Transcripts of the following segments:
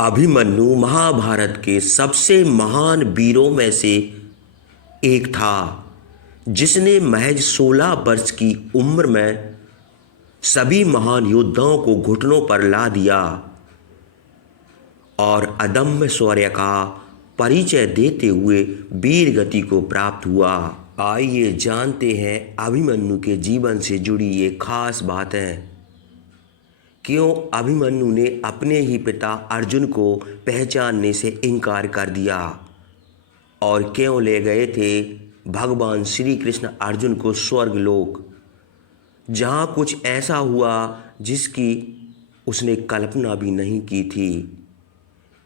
अभिमन्यु महाभारत के सबसे महान वीरों में से एक था, जिसने महज 16 वर्ष की उम्र में सभी महान योद्धाओं को घुटनों पर ला दिया और अदम्य शौर्य का परिचय देते हुए वीर गति को प्राप्त हुआ। आइए जानते हैं अभिमन्यु के जीवन से जुड़ी ये खास बातें। क्यों अभिमन्यु ने अपने ही पिता अर्जुन को पहचानने से इनकार कर दिया और क्यों ले गए थे भगवान श्री कृष्ण अर्जुन को स्वर्गलोक, जहाँ कुछ ऐसा हुआ जिसकी उसने कल्पना भी नहीं की थी।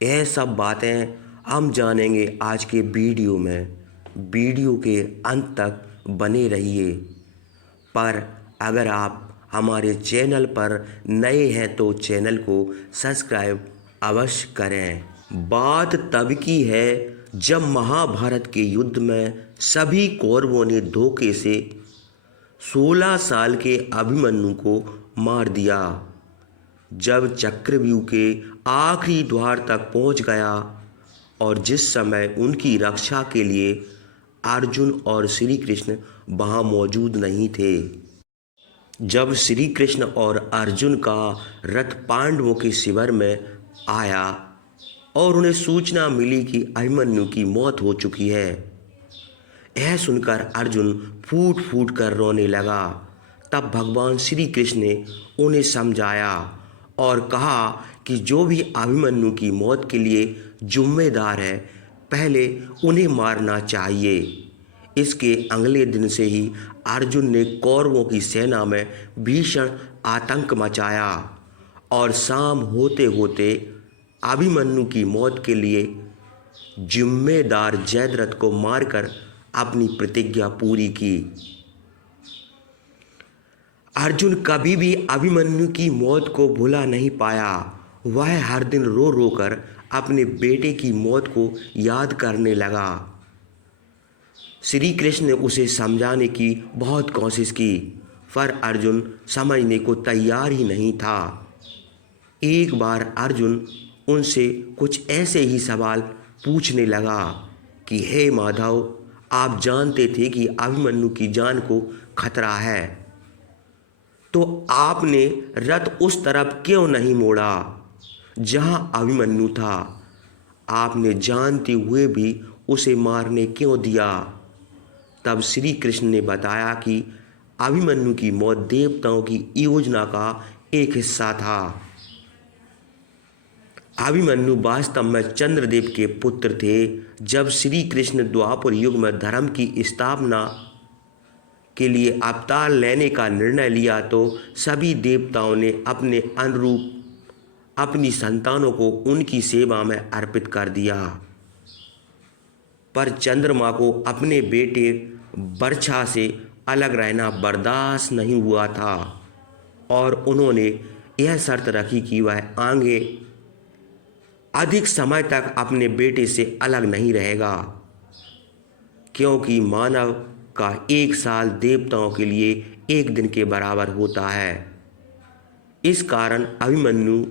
यह सब बातें हम जानेंगे आज के वीडियो में। वीडियो के अंत तक बने रहिए। पर अगर आप हमारे चैनल पर नए हैं तो चैनल को सब्सक्राइब अवश्य करें। बात तब की है जब महाभारत के युद्ध में सभी कौरवों ने धोखे से 16 साल के अभिमन्यु को मार दिया। जब चक्रव्यूह के आखिरी द्वार तक पहुंच गया और जिस समय उनकी रक्षा के लिए अर्जुन और श्री कृष्ण वहाँ मौजूद नहीं थे, जब श्री कृष्ण और अर्जुन का रथ पांडवों के शिविर में आया और उन्हें सूचना मिली कि अभिमन्यु की मौत हो चुकी है, यह सुनकर अर्जुन फूट फूट कर रोने लगा। तब भगवान श्री कृष्ण ने उन्हें समझाया और कहा कि जो भी अभिमन्यु की मौत के लिए जिम्मेदार है, पहले उन्हें मारना चाहिए। इसके अगले दिन से ही अर्जुन ने कौरवों की सेना में भीषण आतंक मचाया और शाम होते होते अभिमन्यु की मौत के लिए जिम्मेदार जयद्रथ को मारकर अपनी प्रतिज्ञा पूरी की। अर्जुन कभी भी अभिमन्यु की मौत को भुला नहीं पाया। वह हर दिन रो रो कर अपने बेटे की मौत को याद करने लगा। श्री कृष्ण ने उसे समझाने की बहुत कोशिश की, पर अर्जुन समझने को तैयार ही नहीं था। एक बार अर्जुन उनसे कुछ ऐसे ही सवाल पूछने लगा कि हे माधव, आप जानते थे कि अभिमन्यु की जान को खतरा है, तो आपने रथ उस तरफ क्यों नहीं मोड़ा जहां अभिमन्यु था? आपने जानते हुए भी उसे मारने क्यों दिया? तब श्री कृष्ण ने बताया कि अभिमन्यु की मौत देवताओं की योजना का एक हिस्सा था। अभिमन्यु वास्तव में चंद्रदेव के पुत्र थे। जब श्री कृष्ण द्वापर युग में धर्म की स्थापना के लिए अवतार लेने का निर्णय लिया तो सभी देवताओं ने अपने अनुरूप अपनी संतानों को उनकी सेवा में अर्पित कर दिया। पर चंद्रमा को अपने बेटे वर्षा से अलग रहना बर्दाश्त नहीं हुआ था और उन्होंने यह शर्त रखी कि वह आगे अधिक समय तक अपने बेटे से अलग नहीं रहेगा, क्योंकि मानव का 1 साल देवताओं के लिए 1 दिन के बराबर होता है। इस कारण अभिमन्यु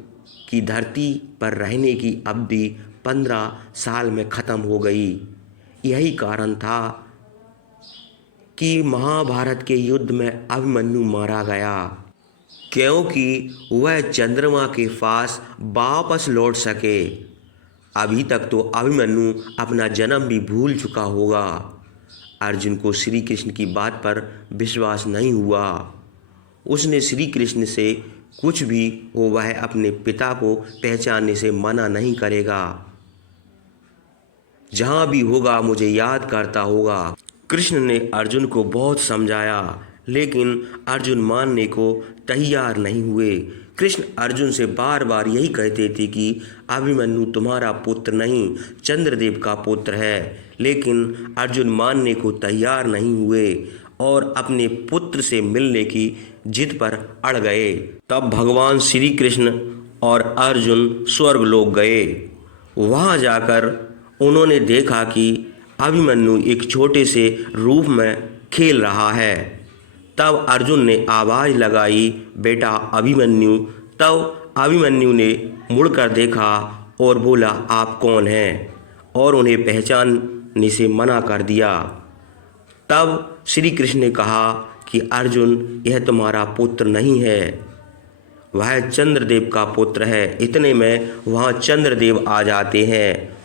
की धरती पर रहने की अवधि 15 साल में खत्म हो गई। यही कारण था कि महाभारत के युद्ध में अभिमन्यु मारा गया, क्योंकि वह चंद्रमा के पास वापस लौट सके। अभी तक तो अभिमन्यु अपना जन्म भी भूल चुका होगा। अर्जुन को श्री कृष्ण की बात पर विश्वास नहीं हुआ। उसने श्री कृष्ण से कुछ भी हो वह अपने पिता को पहचानने से मना नहीं करेगा। जहाँ भी होगा मुझे याद करता होगा। कृष्ण ने अर्जुन को बहुत समझाया, लेकिन अर्जुन मानने को तैयार नहीं हुए। कृष्ण अर्जुन से बार बार यही कहते थे कि अभिमन्यु तुम्हारा पुत्र नहीं, चंद्रदेव का पुत्र है, लेकिन अर्जुन मानने को तैयार नहीं हुए और अपने पुत्र से मिलने की जिद पर अड़ गए। तब भगवान श्री कृष्ण और अर्जुन स्वर्गलोक गए। वहाँ जाकर उन्होंने देखा कि अभिमन्यु एक छोटे से रूप में खेल रहा है। तब अर्जुन ने आवाज़ लगाई, बेटा अभिमन्यु। तब अभिमन्यु ने मुड़कर देखा और बोला, आप कौन हैं, और उन्हें पहचानने से मना कर दिया। तब श्री कृष्ण ने कहा कि अर्जुन, यह तुम्हारा पुत्र नहीं है, वह चंद्रदेव का पुत्र है। इतने में वहाँ चंद्रदेव आ जाते हैं